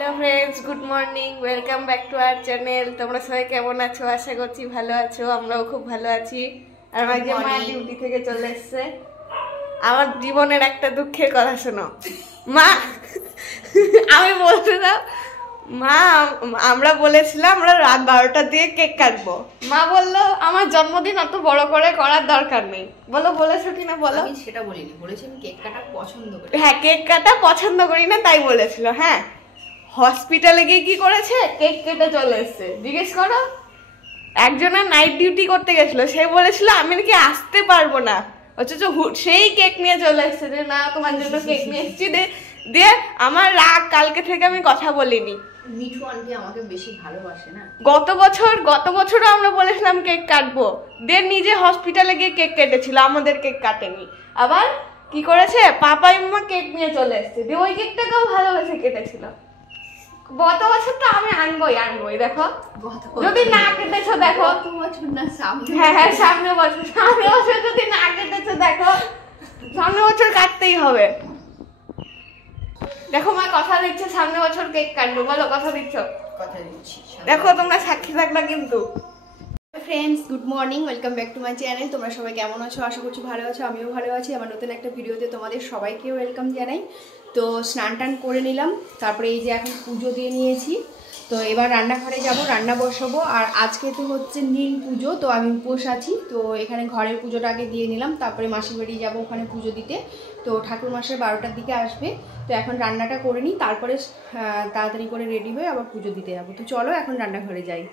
Hello friends, good morning, welcome back to our channel. তোমরা সবাই কেমন আছো? আশা করছি ভালো আছো। আমরাও খুব ভালো আছি। আর আমার যে মা ডিউটি থেকে চলে এসছে, আমার জীবনের একটা দুঃখের কথা শোনো। মা, আমি বলছিলাম মা, আমরা বলেছিলাম আমরা রাত 12টার দিকে কেক কাটবো। মা বললো আমার জন্মদিন অত বড় করে করার দরকার নেই। বলেছো কিনা বলো? আমি সেটা বলিনি, বলেছি আমি কেক কাটা পছন্দ করি। হ্যাঁ, কেক কাটা পছন্দ করি না তাই বলেছিল। হ্যাঁ, হসপিটালে গিয়ে কি করেছে, কেক কেটে চলে এসছে। জিজ্ঞেস করো, একজনের নাইট ডিউটি করতে গেছিল, সে বলেছিল আমি নাকি আসতে পারবো না, অথচ সেই কেক নিয়ে চলে এসছে যে না তোমার জন্য কেক নিয়ে এসেছি। দিয়ে আমার রাগ, কালকে থেকে আমি কথা বলিনি। মিঠু আন্টি আমাকে বেশি ভালোবাসে না। গত বছরও আমরা বলেছিলাম কেক কাটবো, দিয়ে নিজে হসপিটালে গিয়ে কেক কেটেছিল, আমাদের কেক কাটেনি। আবার কি করেছে, পাপাই মামা কেক নিয়ে চলে এসছে, দিয়ে ওই কেকটাকেও ভালোবেসে কেটেছিল। গত বছর তো আমি আনবোই। দেখো, যদি না কেটেছো দেখো, হ্যাঁ সামনে বছর যদি না কেটেছো দেখো, সামনে বছর কাটতেই হবে। দেখো মা কথা দিচ্ছে, সামনে বছর কেক কাটবো। বলো, কথা দিচ্ছ? কথা দিচ্ছি। দেখো তোমরা সাক্ষী থাকবে কিন্তু। Friends, good morning, welcome back to my channel. তোমরা সবাই কেমন আছো? আশা করছি ভালো আছো। আমিও ভালো আছি। আমার নতুন একটা ভিডিওতে তোমাদের সবাইকে ওয়েলকাম জানাই। তো স্নান টান করে নিলাম, তারপরে এই যে এখন পুজো দিয়ে নিয়েছি। তো এবার রান্নাঘরে যাব, রান্না বসাবো। আর আজকে তো হচ্ছে নীল পুজো, তো আমি উপোস আছি। তো এখানে ঘরের পুজোটা আগে দিয়ে নিলাম, তারপরে মাসির বাড়ি যাবো ওখানে পুজো দিতে। তো ঠাকুর মাসের 12টার দিকে আসবে। তো এখন রান্নাটা করে নিই, তারপরে তাড়াতাড়ি করে রেডি হয়ে আবার পুজো দিতে যাবো। তো চলো এখন রান্নাঘরে যাই।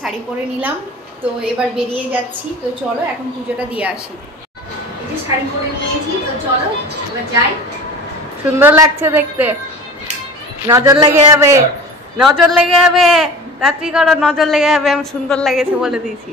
শাড়ি পরে নিলাম, তো এবার বেরিয়ে যাচ্ছি। তো চলো এখন পুজোটা দিয়ে আসি। এই যে শাড়ি পরে নিয়েছি, তো চলো এবার যাই। সুন্দর লাগছে দেখতে, নজর লেগে যাবে, তাড়াতাড়ি করো, নজর লেগে যাবে। আমি সুন্দর লাগেছে বলে দিয়েছি।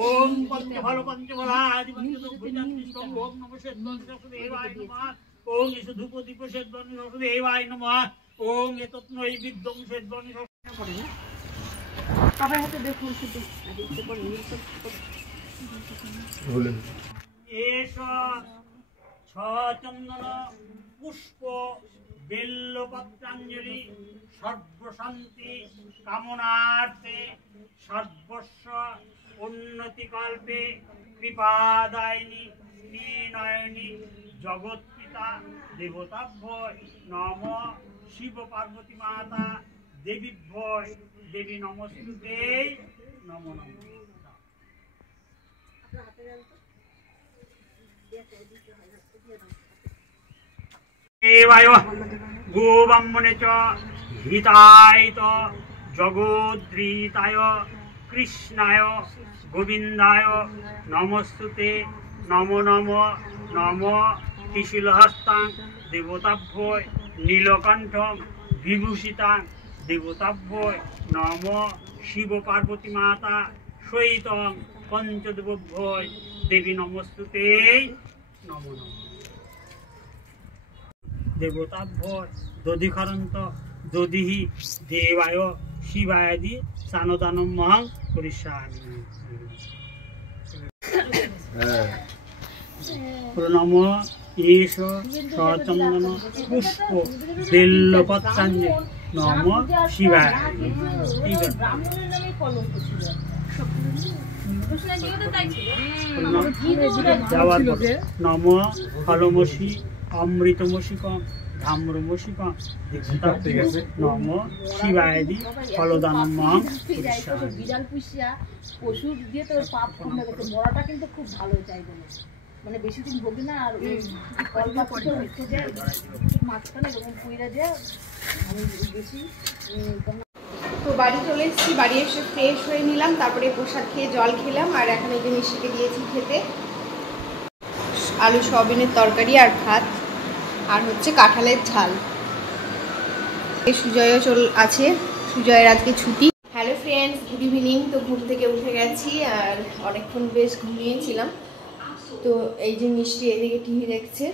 ओम पंचफल पंचफलादि पंचदुग्धजन्निष्ठं ओम नमः वासुदेवाय नमः ओम यशधूपदीप शेद्वनि वासुदेवाय नमः ओम एतत्नोई विद्वं शेद्वनि সবাই হাতে দেখুন শুধু एष छचन्दन पुष्प বেল্লপত্রাঞ্জলি সর্বশান্তি কামনার্থে সর্বস্ব উন্নতিকল্পে কৃপাদায়িনী শ্রীনয়নী জগৎপিতা দেবতাভ্যয় নম শিব পার্বতী মাতা দেবীভ্যয় দেবী নমস্তুতে নম নম। দেবায় গোব্রাহ্মণে চ হিতায় চ জগদ্রীতায় কৃষ্ণায় গোবিন্দায় নমস্তুতে নম নম নম ত্রিশূলহস্তাং দেবতাভ্যয় নীলকণ্ঠং বিভূষিতাং দেবতাভ্যয় নম শিব পার্বতী মাতা সহিতং পঞ্চদেবভ্যয় দেবী নমস্তুতে নম নম। দেবতাভ্যয় দধিখরন্ত দধিহি দেবায় শিবায়াদি সানদানম মহং করিষ্যামি। প্রণম এষ সচন্দন পুষ্প বেল্লপত্রাঞ্জলি নম শিবায়। যাওয়ার পরে নম ফলমসি অমৃতমসিকম ধাম্রমসিকম নম শিবায়দি ফলদানম মহং করিষ্যামি। বিড়াল পুষিয়া পশু দিয়ে তোর পাপ কম গেছে, মরাটা কিন্তু খুব ভালো চাইবে না, মানে বেশি দিন ভোগে না। আর মাঝখানে এরকম পুইরা যায় আমি বেশি। তো বাড়ি চলে এসেছি, বাড়ি এসে ফ্রেশ হয়ে নিলাম, তারপরে প্রসাদ খেয়ে জল খেলাম। আর এখন এই যে মিষ্টিকে দিয়েছি খেতে আলু সয়াবিনের তরকারি আর ভাত, আর হচ্ছে কাঁঠালের ঝাল। সুজয়ও আছে, সুজয়ের আজকে ছুটি। Hello friends, good evening. তো ঘুম থেকে উঠে গেছি আর অনেকক্ষণ বেশ ঘুমিয়েছিলাম। তো এই যে মিষ্টি এদিকে টিভি দেখছে।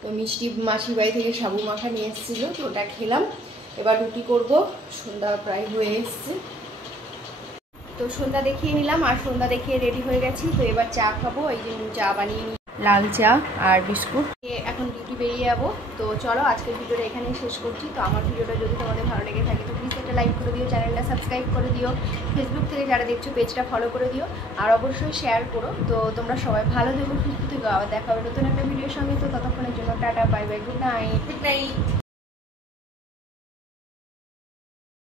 তো মিষ্টি মাসির বাড়ি থেকে সাবু মাখা নিয়ে এসেছিলো, তো ওটা খেলাম। এবার রুটি করব, সন্ধ্যা প্রায় হয়ে এসছে। তো সন্ধ্যা দেখিয়ে নিলাম আর সন্ধ্যা দেখিয়ে রেডি হয়ে গেছি। তো এবার চা খাবো, এই যে চা বানিয়ে নিই, লাল চা আর বিস্কুট। এখন ডিউটি বেরিয়ে যাবো। তো চলো আজকের ভিডিওটা এখানেই শেষ করছি। তো আমার ভিডিওটা যদি তোমাদের ভালো লেগে থাকে তো প্লিজ একটা লাইক করে দিও, চ্যানেলটা সাবস্ক্রাইব করে দিও, ফেসবুক থেকে যারা দেখছো পেজটা ফলো করে দিও, আর অবশ্যই শেয়ার করো। তো তোমরা সবাই ভালো থেকো, সুস্থ থেকো। আবার দেখা হবে নতুন একটা ভিডিওর সঙ্গে। তো ততক্ষণের জন্য tata, bye bye, good night. Good night.